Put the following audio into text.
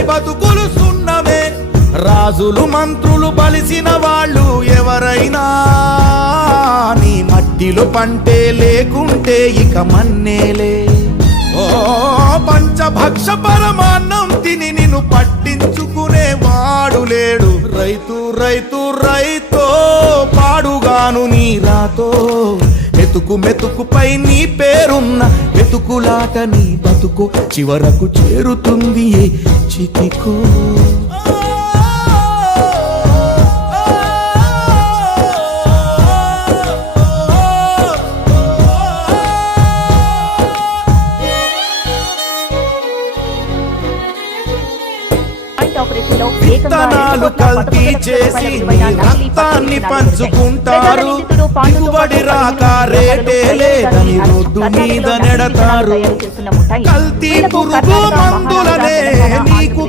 ఎవరి బతుకులు సున్నమే. రాజులు మంత్రులు బలిసిన వాళ్ళు ఎవరైనా? నీ మట్టిలో పంటే లేకుంటే ఇక మన్నేలే. ఓ పంచభక్ష పరమాన్నం తిని నిన్ను పట్టించుకునే వాడు లేడు. రైతు రైతు రైతో పాడుగాను నీరాతో మెతుకు మెతుకుపై నీ పేరున్న మెతుకులాట నీ బతుకు చివరకు చేరుతుంది ఏ చితికో కోట్ల కల్తీ చేసి రక్తాన్ని పంచుకుంటారు. దిగుబడి రాక రేటే లేదని మీద నెడతారు. కల్తీ పురుగు